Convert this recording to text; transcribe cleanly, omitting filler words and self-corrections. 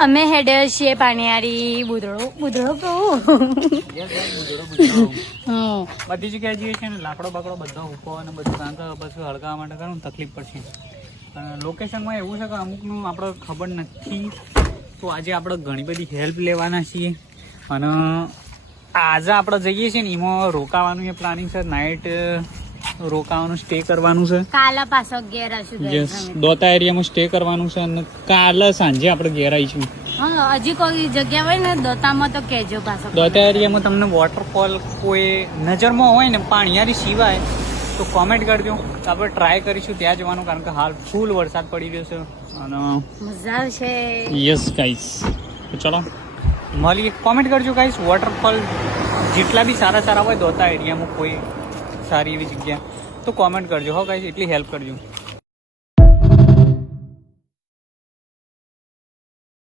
અમે હેડે છીએ પાણીયારી બુધડો કહું બધી જગ્યાએ જઈએ છે ને લાકડો બાકડો બધો ઉભો અને બધું કારણ કે પછી હળગાવવા માટે કરું તકલીફ પડશે. લોકેશનમાં એવું છે કે અમુકનું આપણે ખબર નથી, તો આજે આપણે ઘણી બધી હેલ્પ લેવાના છીએ. અને આજે આપણે જઈએ છીએ ને એમાં રોકાવાનું એ પ્લાનિંગ છે, નાઇટ રોકાવાનું, સ્ટે કરવાનું છે. કાલે પાછો ઘેર આવીશું. દોતા એરિયામાં સ્ટે કરવાનું છે અને કાલે સાંજે આપણે ઘેર આવીશું. હા, હજી કોઈ જગ્યા હોય ને દોતામાં તો કહેજો પાછો. દોતા એરિયામાં તમને વોટરફોલ કોઈ નજરમાં હોય ને પાણીયારી સિવાય તો કોમેન્ટ કરજો. આપણે ટ્રાય કરીશું ત્યાં જવાનું, કારણ કે હાલ ફૂલ વરસાદ પડી રહ્યો છે અને મજા આવશે. યસ ગાઈસ, તો ચલો મળીએ. કોમેન્ટ કરજો ગાઈસ, વોટરફોલ જેટલા બી સારા સારા હોય દોતા એરિયામાં કોઈ સારી એવી જગ્યા તો કોમેન્ટ કરજો. હો ગાઈસ, એટલી હેલ્પ કરજો.